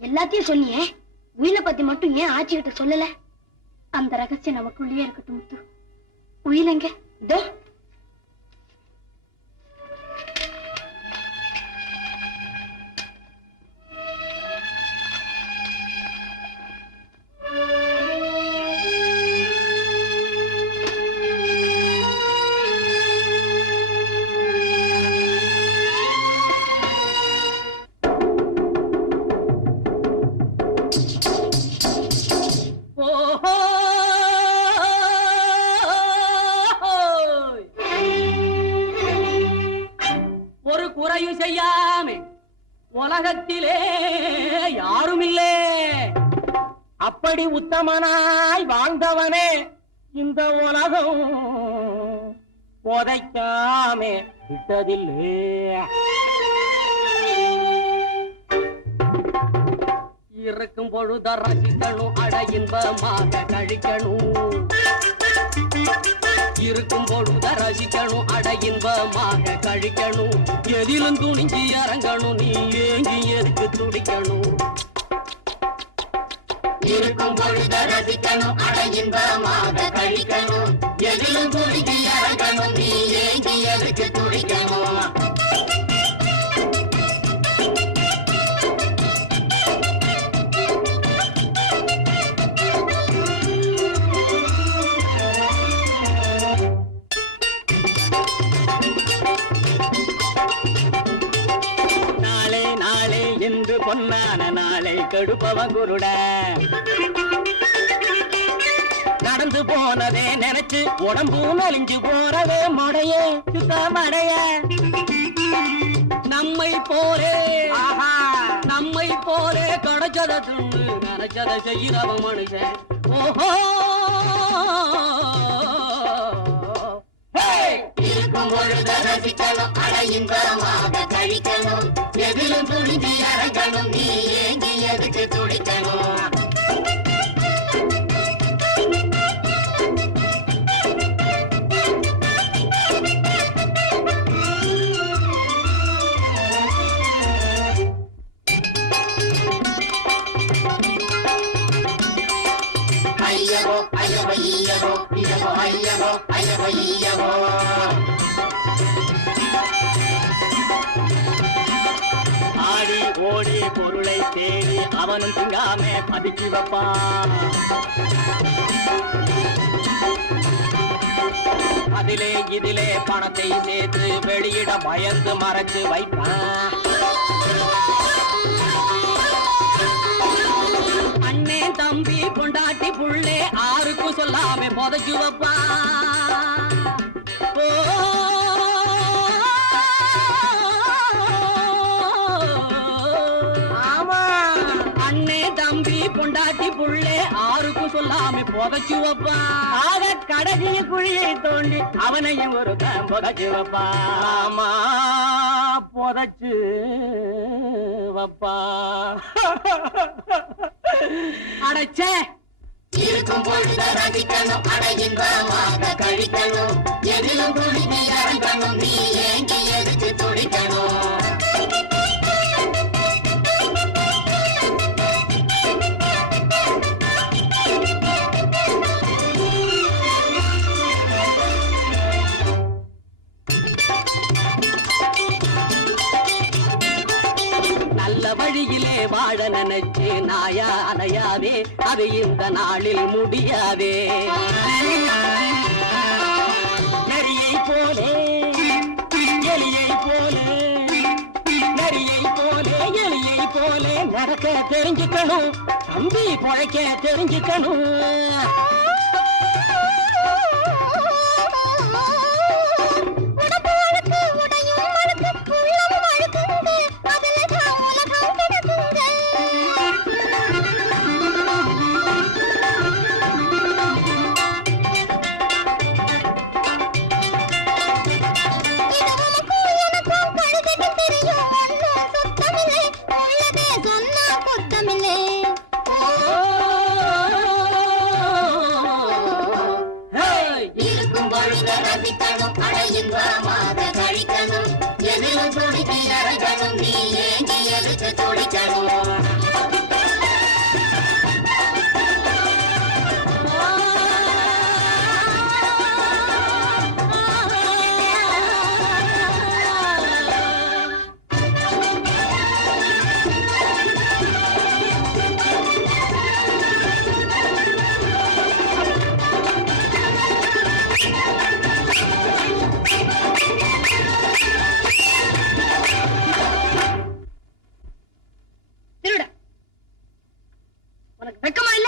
எல்லாத்தையும் சொன்னியே, உயிரை பத்தி மட்டும் ஏன் ஆட்சிகிட்ட சொல்லல? அந்த ரகசியம் நமக்குள்ளேயே இருக்கட்டும் முத்து. உயிலங்க இதோ. உலகத்திலே யாருமில்லே அப்படி உத்தமனாய் வாழ்ந்தவனே இந்த உலகம் புதைக்காமே விட்டதில்லே. இருக்கும் பொழுத ரசிக்கணும், அட இன்பமாக கழிக்கணும். இருக்கும் பொழுத ரசிக்கணும், அட இன்பமாக கழிக்கணும். எதிலும் துணிஞ்சி இறங்கணும், நீ ஏங்கி எதுக்கு துடிக்கணும்? இருக்கும் பொழுத ரசிக்கணும், அட இன்பமாக கழிக்கணும். எதிலும் துணிஞ்சி இறங்கணும், நீ ஏங்கி எதுக்கு துடிக்கணும்? பொன்னான நாளை கெடுப்பவன் குருட நடந்து போனதே நினைச்சு உடம்பு நலிஞ்சு போறதே மடைய சுத்தமடைய. நம்மை போலே கிடைச்சத துண்டு நினைச்சதை செய்யறவன் மனுஷன். ஓஹோ இருக்கும் பொழுத ரசிக்கணும், அட இன்பமாக கழிக்கணும். எதிலும் துணிஞ்சி இறங்கணும், நீ ஏங்கி எதுக்கு துடிக்கணும்? ஐயவோ ஐயவோ ஐயவோ ஐயவோ ஐயவோ ஐயவோ ஐயவோ. ஆடி ஓடி பொருளை தேடி அவனும் திங்காமே பதுக்கி வைப்பான். அதிலே இதிலே பணத்தை சேர்த்து வெளியிட பயந்து மறைச்சு வைப்பான். அண்ணே தம்பி பொண்டாட்டி புள்ளே ஆருக்கும் சொல்லாம புதைச்சு வைப்பான். ஆமா, அண்ணே தம்பி பொண்டாட்டி புள்ளே ஆருக்கும் சொல்லாம புதைச்சு வைப்பான். ஆக கடைசிய குழியை தோண்டி அவனையும் ஒரு புதைச்சு வைப்பான். ஆமா, புதைச்சு வைப்பா. அடைச்சே இருக்கும் பொழுத ரசிக்கணும், அட இன்பமாக கழிக்கணும். எதிலும் துணிந்து இறங்கணும், நீ ஏங்கி எதுக்கு துடிக்கணும்? நல்ல வழியிலே வாழ நினைச்சு நாயா அலையாதே, அது இந்த நாளில் முடியாதே. நரியை போலே எலியை போலே, நரியை போலே எலியை போலே நடக்க தெரிஞ்சுக்கணும், தம்பி பொழைக்க தெரிஞ்சுக்கணும். உனக்கு வெக்கமா இல்ல?